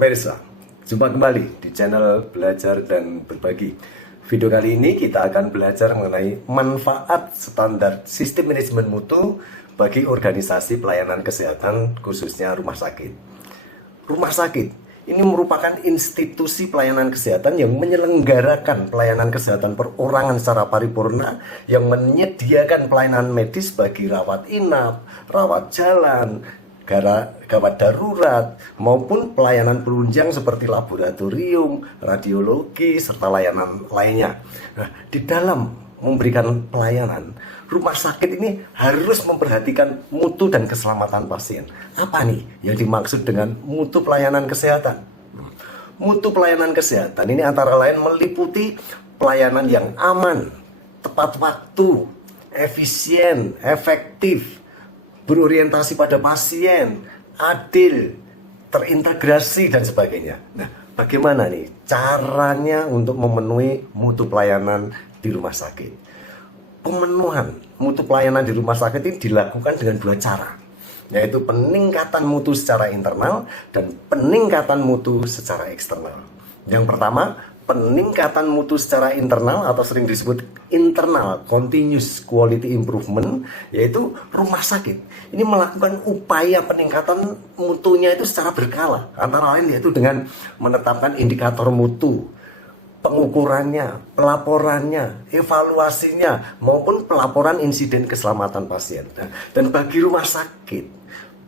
Pemirsa, jumpa kembali di channel Belajar dan Berbagi. Video kali ini kita akan belajar mengenai manfaat standar sistem manajemen mutu bagi organisasi pelayanan kesehatan, khususnya rumah sakit. Rumah sakit ini merupakan institusi pelayanan kesehatan yang menyelenggarakan pelayanan kesehatan perorangan secara paripurna, yang menyediakan pelayanan medis bagi rawat inap, rawat jalan, gawat darurat, maupun pelayanan penunjang seperti laboratorium, radiologi, serta layanan lainnya. Nah, di dalam memberikan pelayanan, rumah sakit ini harus memperhatikan mutu dan keselamatan pasien. Apa nih yang dimaksud dengan mutu pelayanan kesehatan? Mutu pelayanan kesehatan ini antara lain meliputi pelayanan yang aman, tepat waktu, efisien, efektif, berorientasi pada pasien, adil, terintegrasi, dan sebagainya. Nah, bagaimana nih caranya untuk memenuhi mutu pelayanan di rumah sakit? Pemenuhan mutu pelayanan di rumah sakit ini dilakukan dengan dua cara, yaitu peningkatan mutu secara internal dan peningkatan mutu secara eksternal. Yang pertama, peningkatan mutu secara internal atau sering disebut internal continuous quality improvement, yaitu rumah sakit ini melakukan upaya peningkatan mutunya itu secara berkala, antara lain yaitu dengan menetapkan indikator mutu, pengukurannya, pelaporannya, evaluasinya, maupun pelaporan insiden keselamatan pasien. Dan bagi rumah sakit,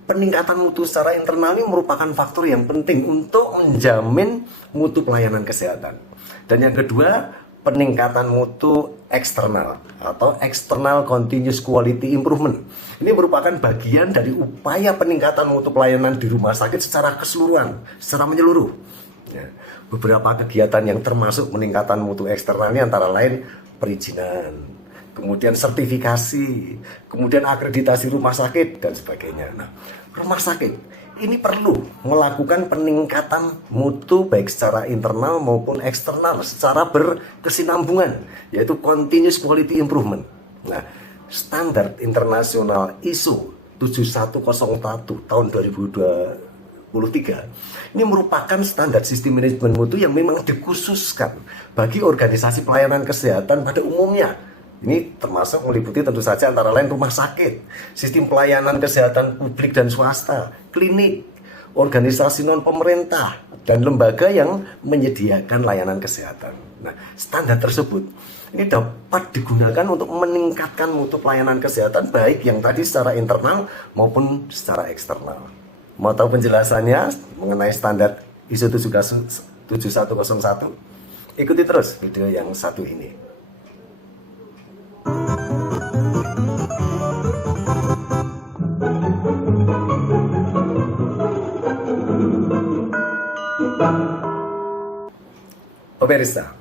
peningkatan mutu secara internal ini merupakan faktor yang penting untuk menjamin mutu pelayanan kesehatan. Dan yang kedua, peningkatan mutu eksternal atau external continuous quality improvement. Ini merupakan bagian dari upaya peningkatan mutu pelayanan di rumah sakit secara keseluruhan, secara menyeluruh. Beberapa kegiatan yang termasuk peningkatan mutu eksternal ini antara lain perizinan, kemudian sertifikasi, kemudian akreditasi rumah sakit, dan sebagainya. Nah, rumah sakit ini perlu melakukan peningkatan mutu baik secara internal maupun eksternal secara berkesinambungan, yaitu continuous quality improvement. Nah, standar internasional ISO 7101 tahun 2023 ini merupakan standar sistem manajemen mutu yang memang dikhususkan bagi organisasi pelayanan kesehatan pada umumnya. Ini termasuk meliputi tentu saja antara lain rumah sakit, sistem pelayanan kesehatan publik dan swasta, klinik, organisasi non-pemerintah, dan lembaga yang menyediakan layanan kesehatan. Nah, standar tersebut ini dapat digunakan untuk meningkatkan mutu pelayanan kesehatan baik yang tadi secara internal maupun secara eksternal. Mau tahu penjelasannya mengenai standar ISO 7101? Ikuti terus video yang satu ini. Pemirsa,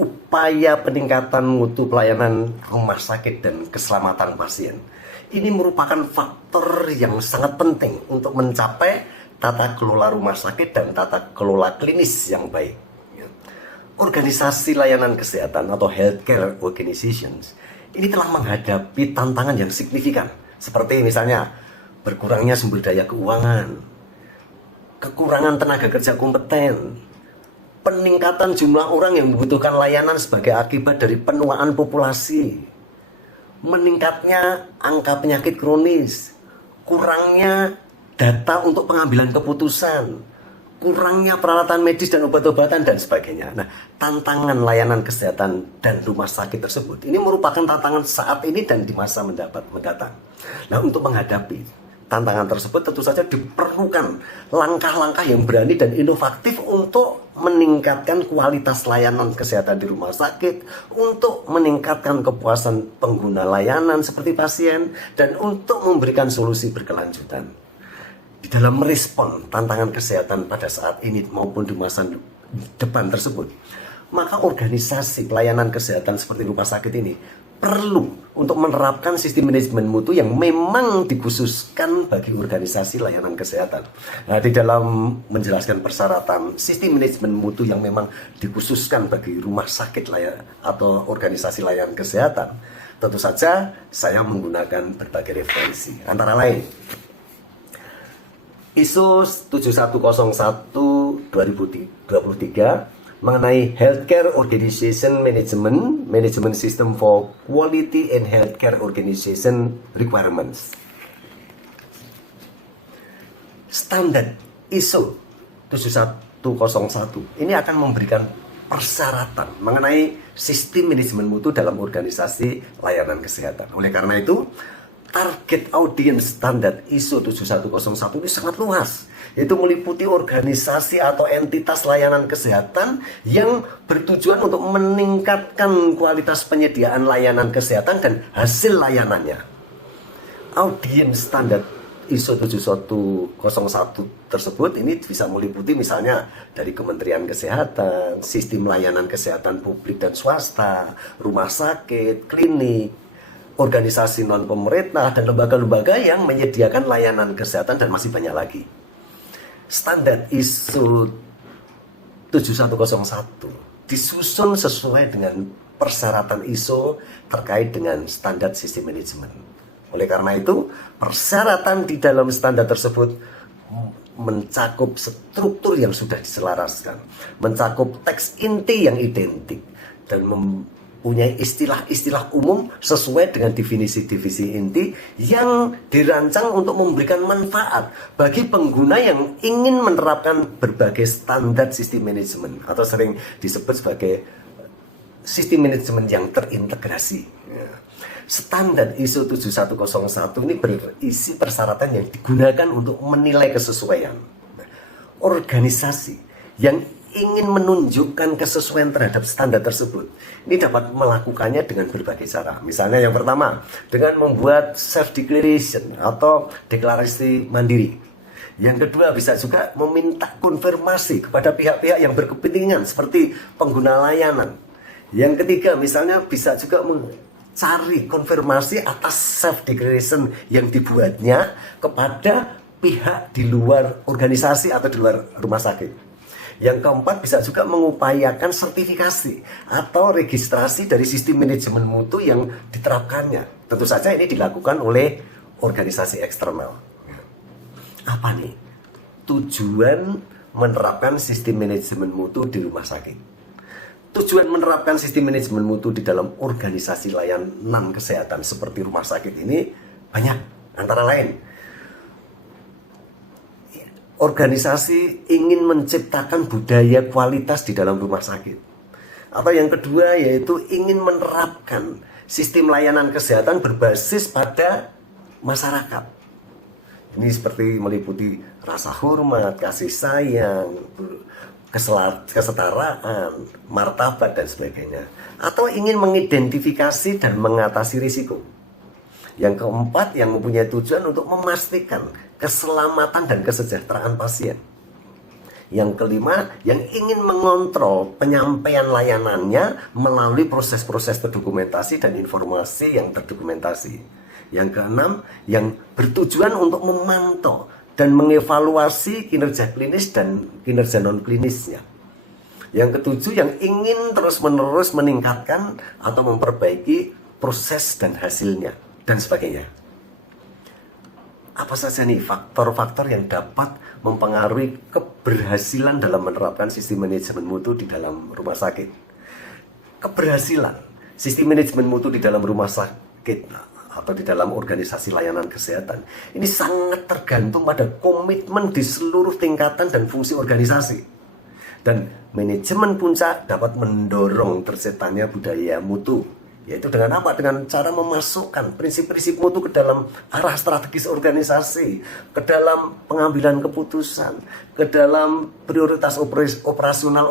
upaya peningkatan mutu pelayanan rumah sakit dan keselamatan pasien ini merupakan faktor yang sangat penting untuk mencapai tata kelola rumah sakit dan tata kelola klinis yang baik. Organisasi layanan kesehatan atau healthcare organizations ini telah menghadapi tantangan yang signifikan, seperti misalnya berkurangnya sumber daya keuangan, kekurangan tenaga kerja kompeten, peningkatan jumlah orang yang membutuhkan layanan sebagai akibat dari penuaan populasi, meningkatnya angka penyakit kronis, kurangnya data untuk pengambilan keputusan, kurangnya peralatan medis dan obat-obatan, dan sebagainya. Nah, tantangan layanan kesehatan dan rumah sakit tersebut ini merupakan tantangan saat ini dan di masa mendatang. Nah, untuk menghadapi tantangan tersebut tentu saja diperlukan langkah-langkah yang berani dan inovatif untuk meningkatkan kualitas layanan kesehatan di rumah sakit, untuk meningkatkan kepuasan pengguna layanan seperti pasien, dan untuk memberikan solusi berkelanjutan di dalam merespon tantangan kesehatan pada saat ini maupun di masa depan tersebut. Maka organisasi pelayanan kesehatan seperti rumah sakit ini perlu untuk menerapkan sistem manajemen mutu yang memang dikhususkan bagi organisasi layanan kesehatan. Nah, di dalam menjelaskan persyaratan sistem manajemen mutu yang memang dikhususkan bagi rumah sakit atau organisasi layanan kesehatan, tentu saja saya menggunakan berbagai referensi. Antara lain, ISO 7101 2023 mengenai Healthcare Organization Management System for Quality and Healthcare Organization Requirements. Standar ISO 7101 ini akan memberikan persyaratan mengenai sistem manajemen mutu dalam organisasi layanan kesehatan. Oleh karena itu, target audiens standar ISO 7101 ini sangat luas, yaitu meliputi organisasi atau entitas layanan kesehatan yang bertujuan untuk meningkatkan kualitas penyediaan layanan kesehatan dan hasil layanannya. Audiens standar ISO 7101 tersebut ini bisa meliputi misalnya dari Kementerian Kesehatan, sistem layanan kesehatan publik dan swasta, rumah sakit, klinik, organisasi non-pemerintah, dan lembaga-lembaga yang menyediakan layanan kesehatan, dan masih banyak lagi. Standar ISO 7101 disusun sesuai dengan persyaratan ISO terkait dengan standar sistem manajemen. Oleh karena itu, persyaratan di dalam standar tersebut mencakup struktur yang sudah diselaraskan, mencakup teks inti yang identik, dan mempunyai istilah-istilah umum sesuai dengan definisi-definisi inti yang dirancang untuk memberikan manfaat bagi pengguna yang ingin menerapkan berbagai standar sistem manajemen, atau sering disebut sebagai sistem manajemen yang terintegrasi. Standar ISO 7101 ini berisi persyaratan yang digunakan untuk menilai kesesuaian. Organisasi yang ingin menunjukkan kesesuaian terhadap standar tersebut ini dapat melakukannya dengan berbagai cara. Misalnya yang pertama, dengan membuat self-declaration atau deklarasi mandiri. Yang kedua, bisa juga meminta konfirmasi kepada pihak-pihak yang berkepentingan seperti pengguna layanan. Yang ketiga, misalnya bisa juga cari konfirmasi atas self-declaration yang dibuatnya kepada pihak di luar organisasi atau di luar rumah sakit. Yang keempat, bisa juga mengupayakan sertifikasi atau registrasi dari sistem manajemen mutu yang diterapkannya. Tentu saja ini dilakukan oleh organisasi eksternal. Apa nih tujuan menerapkan sistem manajemen mutu di rumah sakit? Tujuan menerapkan sistem manajemen mutu di dalam organisasi layanan kesehatan seperti rumah sakit ini banyak. Antara lain, organisasi ingin menciptakan budaya kualitas di dalam rumah sakit. Atau yang kedua, yaitu ingin menerapkan sistem layanan kesehatan berbasis pada masyarakat. Ini seperti meliputi rasa hormat, kasih sayang, kesetaraan, martabat, dan sebagainya. Atau ingin mengidentifikasi dan mengatasi risiko. Yang keempat, yang mempunyai tujuan untuk memastikan keselamatan dan kesejahteraan pasien. Yang kelima, yang ingin mengontrol penyampaian layanannya melalui proses-proses terdokumentasi dan informasi yang terdokumentasi. Yang keenam, yang bertujuan untuk memantau dan mengevaluasi kinerja klinis dan kinerja non-klinisnya. Yang ketujuh, yang ingin terus-menerus meningkatkan atau memperbaiki proses dan hasilnya, dan sebagainya. Apa saja nih faktor-faktor yang dapat mempengaruhi keberhasilan dalam menerapkan sistem manajemen mutu di dalam rumah sakit? Keberhasilan sistem manajemen mutu di dalam rumah sakit atau di dalam organisasi layanan kesehatan ini sangat tergantung pada komitmen di seluruh tingkatan dan fungsi organisasi. Dan manajemen puncak dapat mendorong terciptanya budaya mutu, yaitu dengan apa? Dengan cara memasukkan prinsip-prinsip mutu ke dalam arah strategis organisasi, ke dalam pengambilan keputusan, ke dalam prioritas operasional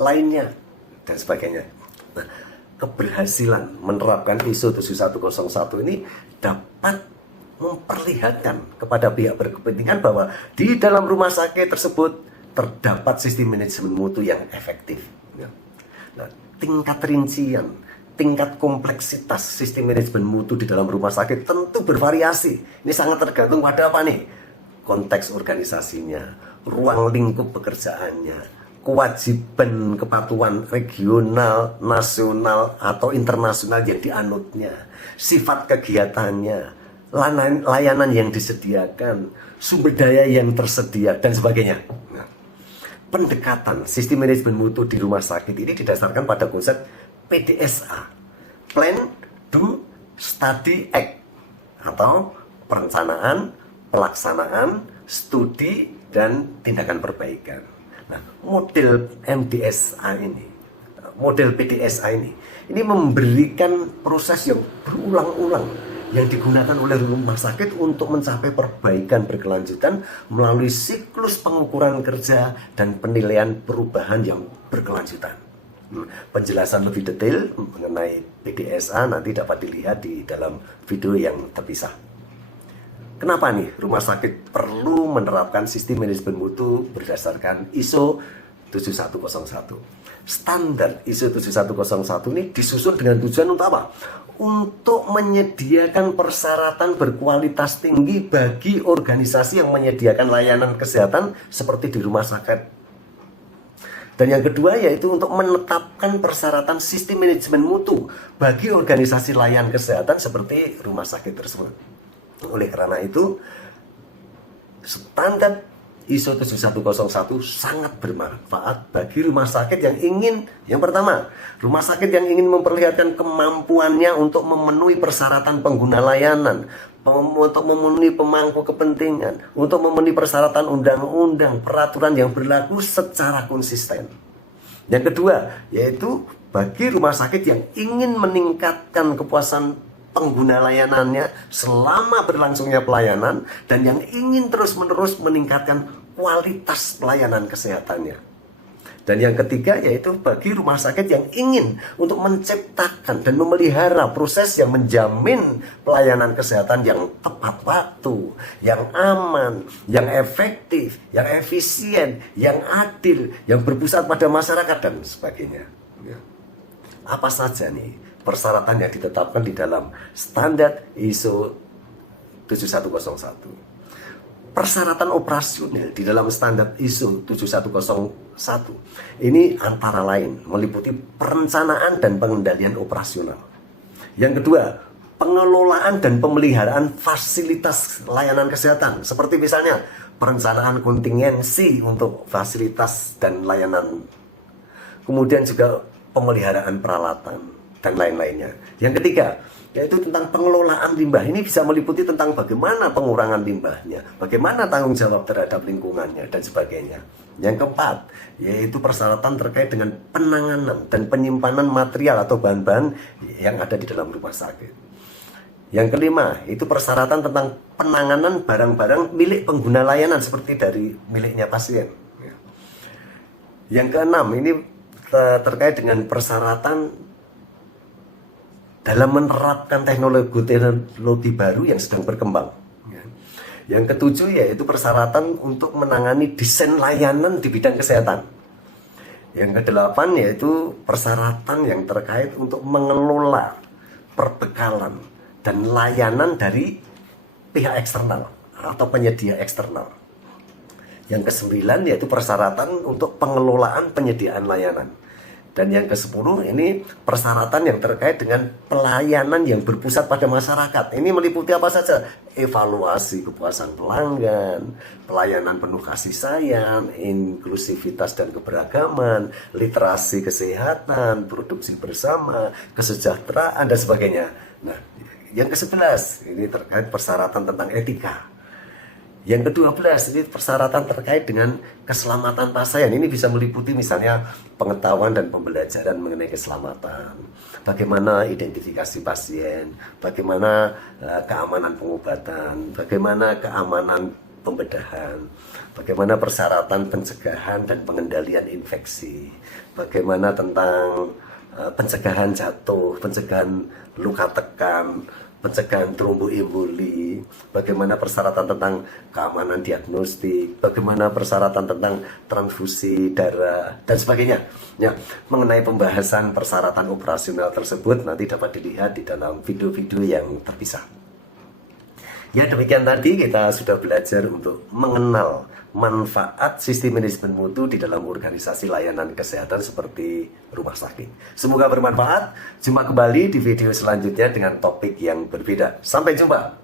lainnya, dan sebagainya. Nah, keberhasilan menerapkan ISO 7101 ini dapat memperlihatkan kepada pihak berkepentingan bahwa di dalam rumah sakit tersebut terdapat sistem manajemen mutu yang efektif. Nah, tingkat rincian, tingkat kompleksitas sistem manajemen mutu di dalam rumah sakit tentu bervariasi. Ini sangat tergantung pada apa nih? Konteks organisasinya, ruang lingkup pekerjaannya, kewajiban kepatuhan regional, nasional, atau internasional yang dianutnya, sifat kegiatannya, layanan yang disediakan, sumber daya yang tersedia, dan sebagainya. Nah, pendekatan sistem manajemen mutu di rumah sakit ini didasarkan pada konsep PDSA, Plan, Do, Study, Act, atau perencanaan, pelaksanaan, studi, dan tindakan perbaikan. Nah, model PDSA ini memberikan proses yang berulang-ulang yang digunakan oleh rumah sakit untuk mencapai perbaikan berkelanjutan melalui siklus pengukuran kerja dan penilaian perubahan yang berkelanjutan. Penjelasan lebih detail mengenai PDSA nanti dapat dilihat di dalam video yang terpisah. Kenapa nih rumah sakit perlu menerapkan sistem manajemen mutu berdasarkan ISO 7101? Standar ISO 7101 ini disusun dengan tujuan untuk apa? Untuk menyediakan persyaratan berkualitas tinggi bagi organisasi yang menyediakan layanan kesehatan seperti di rumah sakit. Dan yang kedua yaitu untuk menetapkan persyaratan sistem manajemen mutu bagi organisasi layanan kesehatan seperti rumah sakit tersebut. Oleh karena itu, standar ISO 7101 sangat bermanfaat bagi rumah sakit yang ingin, yang pertama, rumah sakit yang ingin memperlihatkan kemampuannya untuk memenuhi persyaratan pengguna layanan, untuk memenuhi pemangku kepentingan, untuk memenuhi persyaratan undang-undang, peraturan yang berlaku secara konsisten. Yang kedua, yaitu bagi rumah sakit yang ingin meningkatkan kepuasan pengguna layanannya selama berlangsungnya pelayanan dan yang ingin terus-menerus meningkatkan kualitas pelayanan kesehatannya. Dan yang ketiga yaitu bagi rumah sakit yang ingin untuk menciptakan dan memelihara proses yang menjamin pelayanan kesehatan yang tepat waktu, yang aman, yang efektif, yang efisien, yang adil, yang berpusat pada masyarakat dan sebagainya. Apa saja nih persyaratan yang ditetapkan di dalam standar ISO 7101? Persyaratan operasional di dalam standar ISO 7101 ini antara lain meliputi perencanaan dan pengendalian operasional. Yang kedua, pengelolaan dan pemeliharaan fasilitas layanan kesehatan, seperti misalnya perencanaan kontingensi untuk fasilitas dan layanan. Kemudian juga pemeliharaan peralatan dan lain-lainnya. Yang ketiga, yaitu tentang pengelolaan limbah. Ini bisa meliputi tentang bagaimana pengurangan limbahnya, bagaimana tanggung jawab terhadap lingkungannya, dan sebagainya. Yang keempat, yaitu persyaratan terkait dengan penanganan dan penyimpanan material atau bahan-bahan yang ada di dalam rumah sakit. Yang kelima, itu persyaratan tentang penanganan barang-barang milik pengguna layanan seperti dari miliknya pasien. Yang keenam, ini terkait dengan persyaratan dalam menerapkan teknologi baru yang sedang berkembang. Yang ketujuh yaitu persyaratan untuk menangani desain layanan di bidang kesehatan. Yang kedelapan yaitu persyaratan yang terkait untuk mengelola perbekalan dan layanan dari pihak eksternal atau penyedia eksternal. Yang kesembilan yaitu persyaratan untuk pengelolaan penyediaan layanan. Dan yang ke-10 ini persyaratan yang terkait dengan pelayanan yang berpusat pada masyarakat. Ini meliputi apa saja? Evaluasi kepuasan pelanggan, pelayanan penuh kasih sayang, inklusivitas dan keberagaman, literasi kesehatan, produksi bersama, kesejahteraan, dan sebagainya. Nah, yang ke-11 ini terkait persyaratan tentang etika. Yang ke-12 ini persyaratan terkait dengan keselamatan pasien. Ini bisa meliputi misalnya pengetahuan dan pembelajaran mengenai keselamatan, bagaimana identifikasi pasien, bagaimana keamanan pengobatan, bagaimana keamanan pembedahan, bagaimana persyaratan pencegahan dan pengendalian infeksi, bagaimana tentang pencegahan jatuh, pencegahan luka tekan, pencegahan tromboemboli, bagaimana persyaratan tentang keamanan diagnostik, bagaimana persyaratan tentang transfusi darah, dan sebagainya. Ya, mengenai pembahasan persyaratan operasional tersebut nanti dapat dilihat di dalam video-video yang terpisah. Ya, demikian tadi kita sudah belajar untuk mengenal manfaat sistem manajemen mutu di dalam organisasi layanan kesehatan seperti rumah sakit. Semoga bermanfaat. Jumpa kembali di video selanjutnya dengan topik yang berbeda. Sampai jumpa.